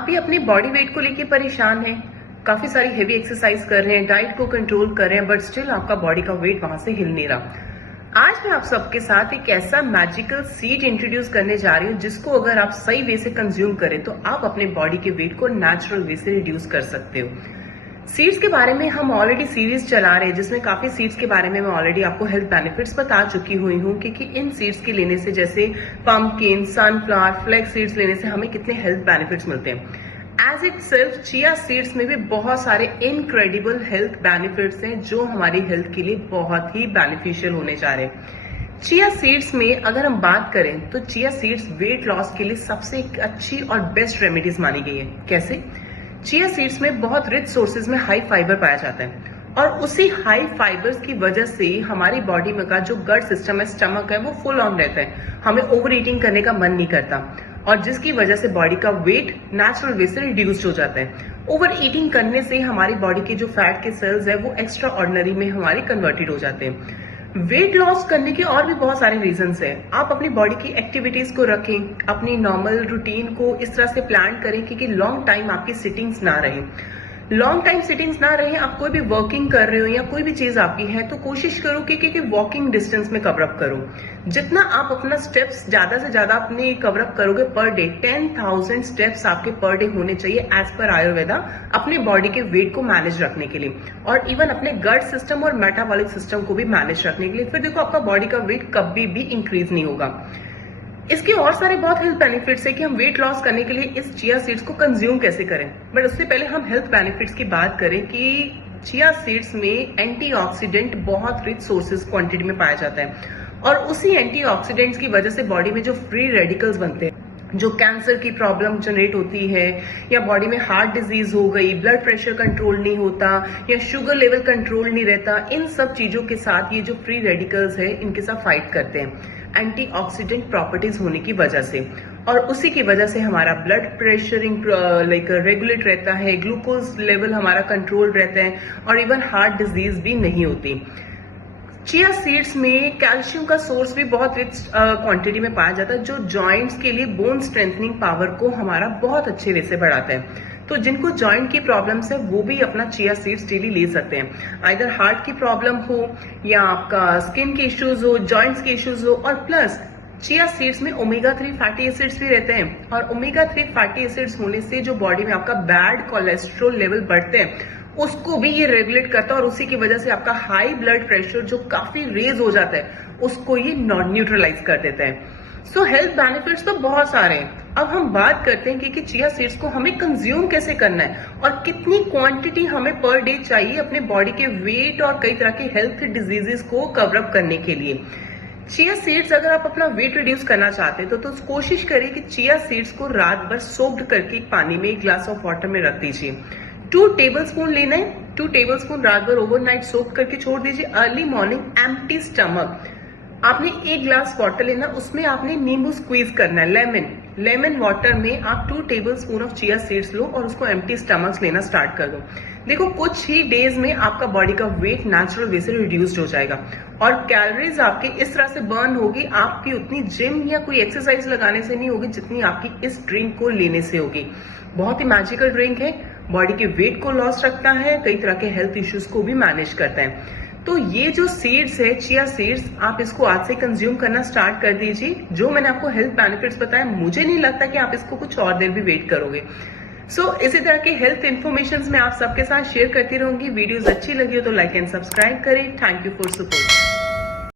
आप भी अपनी बॉडी वेट को लेके परेशान हैं, काफी सारी हेवी एक्सरसाइज कर रहे हैं, डाइट को कंट्रोल कर रहे हैं, बट स्टिल आपका बॉडी का वेट वहां से हिल नहीं रहा। आज मैं आप सबके साथ एक ऐसा मैजिकल सीड इंट्रोड्यूस करने जा रही हूँ जिसको अगर आप सही वे से कंज्यूम करें तो आप अपने बॉडी के वेट को नेचुरल वे से रिड्यूस कर सकते हो। सीड्स के बारे में हम ऑलरेडी सीरीज चला रहे हैं जिसमें काफी सीड्स के बारे में मैं ऑलरेडी आपको हेल्थ बेनिफिट्स बता चुकी हुई हूँ क्योंकि इन सीड्स के लेने से जैसे पंपकिन, सनफ्लावर, फ्लैक्स सीड्स लेने से हमें कितने हेल्थ बेनिफिट्स मिलते हैं। As itself chia seeds में भी बहुत सारे इनक्रेडिबल हेल्थ बेनिफिट्स हैं जो हमारी हेल्थ के लिए बहुत ही बेनिफिशियल होने जा रहे हैं। चिया सीड्स में अगर हम बात करें तो चिया सीड्स वेट लॉस के लिए सबसे अच्छी और बेस्ट रेमेडीज मानी गई है। कैसे? चिया सीड्स में बहुत रिच सोर्सेज में हाई फाइबर पाया जाता है और उसी हाई फाइबर्स की वजह से हमारी बॉडी में का जो गट सिस्टम है, स्टमक है, वो फुल ऑन रहता है। हमें ओवर ईटिंग करने का मन नहीं करता और जिसकी वजह से बॉडी का वेट नेचुरल वे से रिड्यूस्ड हो जाता है। ओवर ईटिंग करने से हमारी बॉडी के जो फैट के सेल्स है वो एक्स्ट्रा ऑर्डिनरी में हमारे कन्वर्टेड हो जाते हैं। वेट लॉस करने के और भी बहुत सारे रीजंस हैं। आप अपनी बॉडी की एक्टिविटीज को रखें, अपनी नॉर्मल रूटीन को इस तरह से प्लान करें कि लॉन्ग टाइम आपकी सिटिंग्स ना रहें। लॉन्ग टाइम सिटिंग्स ना रहे, आप कोई भी वर्किंग कर रहे हो या कोई भी चीज आपकी है तो कोशिश करो कि वॉकिंग डिस्टेंस में कवर अप करो। जितना आप अपना स्टेप्स ज्यादा से ज्यादा अपने कवर अप करोगे पर डे, 10,000 स्टेप्स आपके पर डे होने चाहिए एज पर आयुर्वेदा, अपने बॉडी के वेट को मैनेज रखने के लिए और इवन अपने गट सिस्टम और मेटाबॉलिक सिस्टम को भी मैनेज रखने के लिए। फिर देखो आपका बॉडी का वेट कभी भी इंक्रीज नहीं होगा। इसके और सारे बहुत हेल्थ बेनिफिट्स है कि हम वेट लॉस करने के लिए इस चिया सीड्स को कंज्यूम कैसे करें। बट उससे पहले हम हेल्थ बेनिफिट्स की बात करें कि चिया सीड्स में एंटीऑक्सीडेंट बहुत रिच सोर्सेज क्वांटिटी में पाया जाता है और उसी एंटीऑक्सीडेंट्स की वजह से बॉडी में जो फ्री रेडिकल्स बनते हैं, जो कैंसर की प्रॉब्लम जनरेट होती है या बॉडी में हार्ट डिजीज हो गई, ब्लड प्रेशर कंट्रोल नहीं होता या शुगर लेवल कंट्रोल नहीं रहता, इन सब चीजों के साथ ये जो फ्री रेडिकल्स है इनके साथ फाइट करते हैं एंटीऑक्सीडेंट प्रॉपर्टीज होने की वजह से। और उसी की वजह से हमारा ब्लड प्रेशर रेगुलेट रहता है, ग्लूकोज लेवल हमारा कंट्रोल रहता है और इवन हार्ट डिजीज भी नहीं होती। चिया सीड्स में कैल्शियम का सोर्स भी बहुत रिच क्वांटिटी में पाया जाता है जो जॉइंट्स के लिए बोन स्ट्रेंथनिंग पावर को हमारा बहुत अच्छे वे से बढ़ाता है। तो जिनको जॉइंट की प्रॉब्लम्स है वो भी अपना चिया सीड्स डेली ले सकते हैं। आइदर हार्ट की प्रॉब्लम हो या आपका स्किन के इश्यूज हो, जॉइंट्स के इश्यूज हो। और प्लस चिया सीड्स में ओमेगा 3 फैटी एसिड्स भी रहते हैं और ओमेगा 3 फैटी एसिड्स होने से जो बॉडी में आपका बैड कोलेस्ट्रॉल लेवल बढ़ते हैं उसको भी ये रेगुलेट करता है और उसी की वजह से आपका हाई ब्लड प्रेशर जो काफी रेज हो जाता है उसको ये नॉन न्यूट्रलाइज कर देता है। सो हेल्थ बेनिफिट्स तो बहुत सारे हैं। अब हम बात करते हैं कि चिया सीड्स को हमें कंज्यूम कैसे करना है और कितनी क्वांटिटी हमें पर डे चाहिए अपने बॉडी के वेट और कई तरह के हेल्थ डिजीजेस को कवर अप करने के लिए। चिया सीड्स अगर आप अपना वेट रिड्यूस करना चाहते हैं तो कोशिश करें कि चिया सीड्स को रात भर सोक्ड करके पानी में एक ग्लास ऑफ वाटर में रख दीजिए। 2 टेबलस्पून लेना है, 2 टेबलस्पून रात भर ओवरनाइट सोक करके छोड़ दीजिए। अर्ली मॉर्निंग एम्प्टी स्टमक आपने 1 ग्लास वाटर लेना, उसमें आपने नींबू स्क्वीज करना है, लेमन वाटर में आप 2 टेबलस्पून ऑफ चिया सीड्स लो और उसको एम्प्टी स्टमक लेना स्टार्ट कर दो। देखो कुछ ही डेज में आपका बॉडी का वेट नेचुरल वे से रिड्यूस्ड हो जाएगा और कैलोरीज आपके इस तरह से बर्न होगी, आपकी उतनी जिम या कोई एक्सरसाइज लगाने से नहीं होगी जितनी आपकी इस ड्रिंक को लेने से होगी। बहुत ही मैजिकल ड्रिंक है, बॉडी के वेट को लॉस रखता है, कई तरह के हेल्थ इश्यूज को भी मैनेज करता है। तो ये जो सीड्स है चिया सीड्स, आप इसको आज से कंज्यूम करना स्टार्ट कर दीजिए। जो मैंने आपको हेल्थ बेनिफिट्स बताया, मुझे नहीं लगता कि आप इसको कुछ और देर भी वेट करोगे। सो इसी तरह के हेल्थ इन्फॉर्मेशन मैं आप सबके साथ शेयर करती रहूंगी। वीडियोस अच्छी लगी हो तो लाइक एंड सब्सक्राइब करें। Thank you for support.